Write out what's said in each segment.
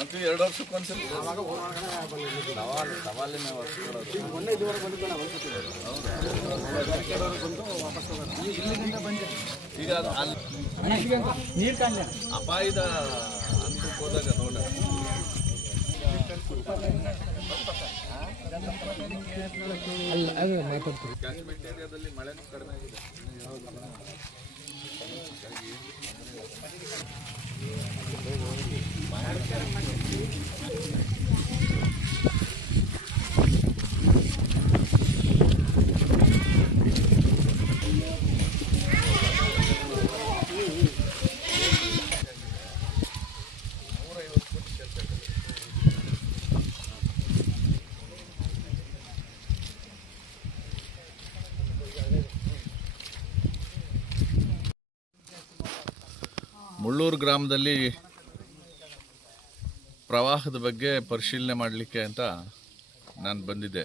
ಅಂತೂ 2 ವರ್ಷಕ್ಕೊಂದ್ಸರಿ ಸವಾಲಿನ ಈಗ ಅಪಾಯದ ಹಂತಕ್ಕೆ ಹೋದಾಗ ನೋಡ ಕ್ಯಾಚ್ಮೆಂಟ್ ಏರಿಯಾದಲ್ಲಿ ಮಳೆನೂ ಕಡಿಮೆ ಆಗಿದೆ. ಮುಳ್ಳೂರು ಗ್ರಾಮದಲ್ಲಿ ಪ್ರವಾಹದ ಬಗ್ಗೆ ಪರಿಶೀಲನೆ ಮಾಡಲಿಕ್ಕೆ ಅಂತ ನಾನು ಬಂದಿದ್ದೆ.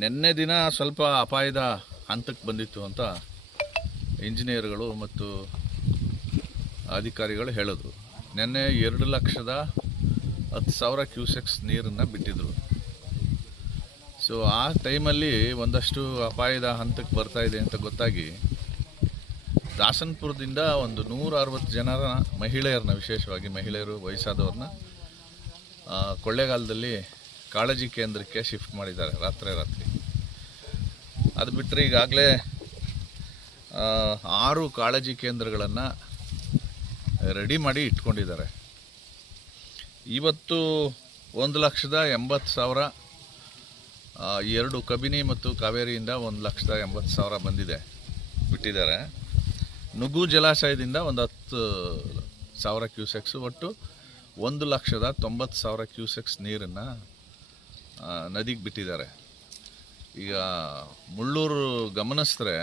ನಿನ್ನೆ ದಿನ ಸ್ವಲ್ಪ ಅಪಾಯದ ಹಂತಕ್ಕೆ ಬಂದಿತ್ತು ಅಂತ ಇಂಜಿನಿಯರ್ಗಳು ಮತ್ತು ಅಧಿಕಾರಿಗಳು ಹೇಳಿದ್ರು. ನಿನ್ನೆ 2,10,000 ಕ್ಯೂಸೆಕ್ಸ್ ನೀರನ್ನು ಬಿಟ್ಟಿದ್ರು. ಸೊ ಆ ಟೈಮಲ್ಲಿ ಒಂದಷ್ಟು ಅಪಾಯದ ಹಂತಕ್ಕೆ ಬರ್ತಾ ಇದೆ ಅಂತ ಗೊತ್ತಾಗಿ ದಾಸನಪುರದಿಂದ ಒಂದು 160 ಜನರ ಮಹಿಳೆಯರನ್ನ, ವಿಶೇಷವಾಗಿ ಮಹಿಳೆಯರು, ವಯಸ್ಸಾದವ್ರನ್ನ ಕೊಳ್ಳೇಗಾಲದಲ್ಲಿ ಕಾಳಜಿ ಕೇಂದ್ರಕ್ಕೆ ಶಿಫ್ಟ್ ಮಾಡಿದ್ದಾರೆ ರಾತ್ರಿ. ಅದು ಬಿಟ್ಟರೆ ಈಗಾಗಲೇ 6 ಕಾಳಜಿ ಕೇಂದ್ರಗಳನ್ನು ರೆಡಿ ಮಾಡಿ ಇಟ್ಕೊಂಡಿದ್ದಾರೆ. ಇವತ್ತು 1,80,000 2 ಕಬಿನಿ ಮತ್ತು ಕಾವೇರಿಯಿಂದ 1,80,000 ಬಂದಿದೆ, ಬಿಟ್ಟಿದ್ದಾರೆ. ನುಗ್ಗು ಜಲಾಶಯದಿಂದ ಒಂದು 10,000 ಕ್ಯೂಸೆಕ್ಸ್, ಒಟ್ಟು 1,90,000 ಕ್ಯೂಸೆಕ್ಸ್ ನೀರನ್ನು ನದಿಗೆ ಬಿಟ್ಟಿದ್ದಾರೆ. ಈಗ ಮುಳ್ಳೂರು ಗಮನಿಸಿದ್ರೆ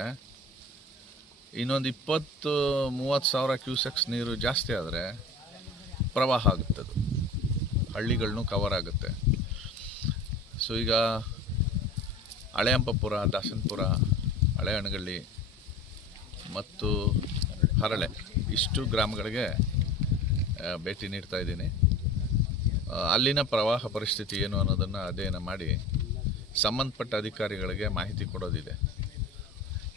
ಇನ್ನೊಂದು 20-30,000 ಕ್ಯೂಸೆಕ್ಸ್ ನೀರು ಜಾಸ್ತಿ ಆದರೆ ಪ್ರವಾಹ ಆಗುತ್ತೆ, ಅದು ಹಳ್ಳಿಗಳನ್ನೂ ಕವರ್ ಆಗುತ್ತೆ. ಸೊ ಈಗ ಹಳೆಯಂಪಪುರ, ದಾಸನಪುರ, ಹಳೆಹಣಗಳ್ಳಿ ಮತ್ತು ಹರಳೆ ಇಷ್ಟು ಗ್ರಾಮಗಳಿಗೆ ಭೇಟಿ ನೀಡ್ತಾ ಇದ್ದೀನಿ. ಅಲ್ಲಿನ ಪ್ರವಾಹ ಪರಿಸ್ಥಿತಿ ಏನು ಅನ್ನೋದನ್ನು ಅಧ್ಯಯನ ಮಾಡಿ ಸಂಬಂಧಪಟ್ಟ ಅಧಿಕಾರಿಗಳಿಗೆ ಮಾಹಿತಿ ಕೊಡೋದಿದೆ.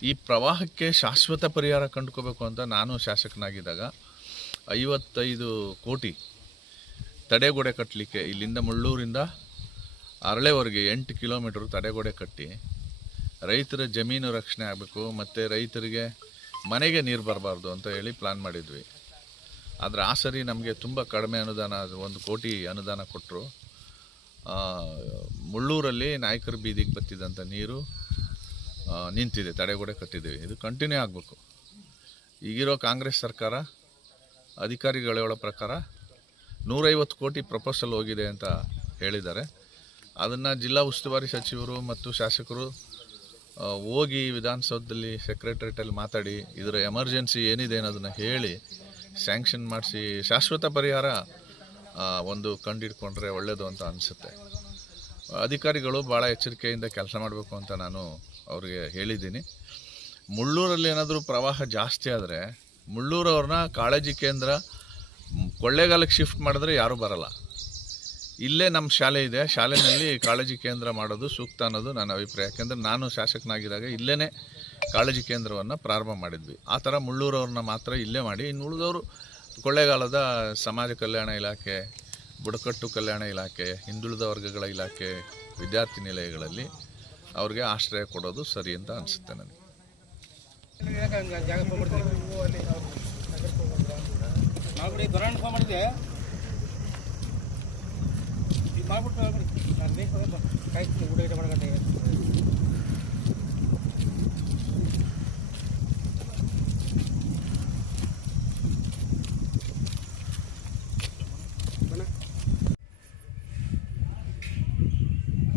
ಈ ಪ್ರವಾಹಕ್ಕೆ ಶಾಶ್ವತ ಪರಿಹಾರ ಕಂಡುಕೋಬೇಕು ಅಂತ ನಾನು ಶಾಸಕನಾಗಿದ್ದಾಗ 55 ಕೋಟಿ ತಡೆಗೋಡೆ ಕಟ್ಟಲಿಕ್ಕೆ, ಇಲ್ಲಿಂದ ಮುಳ್ಳೂರಿಂದ ಹರಳೆವರೆಗೆ 8 ಕಿಲೋಮೀಟರ್ ತಡೆಗೋಡೆ ಕಟ್ಟಿ ರೈತರ ಜಮೀನು ರಕ್ಷಣೆ ಆಗಬೇಕು ಮತ್ತು ರೈತರಿಗೆ ಮನೆಗೆ ನೀರು ಬರಬಾರ್ದು ಅಂತ ಹೇಳಿ ಪ್ಲಾನ್ ಮಾಡಿದ್ವಿ. ಆದರೆ ಆ ಸರಿ ನಮಗೆ ತುಂಬ ಕಡಿಮೆ ಅನುದಾನ, 1 ಕೋಟಿ ಅನುದಾನ ಕೊಟ್ಟರು. ಮುಳ್ಳೂರಲ್ಲಿ ನಾಯಕರ ಬೀದಿಗೆ ಬತ್ತಿದಂಥ ನೀರು ನಿಂತಿದೆ, ತಡೆಗೋಡೆ ಕಟ್ಟಿದ್ದೀವಿ. ಇದು ಕಂಟಿನ್ಯೂ ಆಗಬೇಕು. ಈಗಿರೋ ಕಾಂಗ್ರೆಸ್ ಸರ್ಕಾರ ಅಧಿಕಾರಿಗಳು ಹೇಳೋ ಪ್ರಕಾರ 150 ಕೋಟಿ ಪ್ರಪೋಸಲ್ ಹೋಗಿದೆ ಅಂತ ಹೇಳಿದ್ದಾರೆ. ಅದನ್ನು ಜಿಲ್ಲಾ ಉಸ್ತುವಾರಿ ಸಚಿವರು ಮತ್ತು ಶಾಸಕರು ಹೋಗಿ ವಿಧಾನಸೌಧದಲ್ಲಿ ಸೆಕ್ರೆಟರಿಯೇಟಲ್ಲಿ ಮಾತಾಡಿ ಇದರ ಎಮರ್ಜೆನ್ಸಿ ಏನಿದೆ ಅನ್ನೋದನ್ನು ಹೇಳಿ ಸ್ಯಾಂಕ್ಷನ್ ಮಾಡಿಸಿ ಶಾಶ್ವತ ಪರಿಹಾರ ಒಂದು ಕಂಡಿಡ್ಕೊಂಡ್ರೆ ಒಳ್ಳೆಯದು ಅಂತ ಅನಿಸುತ್ತೆ. ಅಧಿಕಾರಿಗಳು ಭಾಳ ಎಚ್ಚರಿಕೆಯಿಂದ ಕೆಲಸ ಮಾಡಬೇಕು ಅಂತ ನಾನು ಅವ್ರಿಗೆ ಹೇಳಿದ್ದೀನಿ. ಮುಳ್ಳೂರಲ್ಲಿ ಏನಾದರೂ ಪ್ರವಾಹ ಜಾಸ್ತಿ ಆದರೆ ಮುಳ್ಳೂರವ್ರನ್ನ ಕಾಳಜಿ ಕೇಂದ್ರ ಕೊಳ್ಳೇಗಾಲಕ್ಕೆ ಶಿಫ್ಟ್ ಮಾಡಿದ್ರೆ ಯಾರೂ ಬರಲ್ಲ. ಇಲ್ಲೇ ನಮ್ಮ ಶಾಲೆ ಇದೆ, ಶಾಲೆಯಲ್ಲಿ ಕಾಳಜಿ ಕೇಂದ್ರ ಮಾಡೋದು ಸೂಕ್ತ ಅನ್ನೋದು ನನ್ನ ಅಭಿಪ್ರಾಯ. ಯಾಕೆಂದರೆ ನಾನು ಶಾಸಕನಾಗಿದ್ದಾಗ ಇಲ್ಲೇ ಕಾಳಜಿ ಕೇಂದ್ರವನ್ನು ಪ್ರಾರಂಭ ಮಾಡಿದ್ವಿ. ಆ ಥರ ಮುಳ್ಳೂರವ್ರನ್ನ ಮಾತ್ರ ಇಲ್ಲೇ ಮಾಡಿ, ಇನ್ನು ಉಳಿದವರು ಕೊಳ್ಳೇಗಾಲದ ಸಮಾಜ ಕಲ್ಯಾಣ ಇಲಾಖೆ, ಬುಡಕಟ್ಟು ಕಲ್ಯಾಣ ಇಲಾಖೆ, ಹಿಂದುಳಿದ ವರ್ಗಗಳ ಇಲಾಖೆ, ವಿದ್ಯಾರ್ಥಿ ನಿಲಯಗಳಲ್ಲಿ ಅವ್ರಿಗೆ ಆಶ್ರಯ ಕೊಡೋದು ಸರಿ ಅಂತ ಅನಿಸುತ್ತೆ ನನಗೆ. ಮಾಡ್ಬಿಟ್ಟು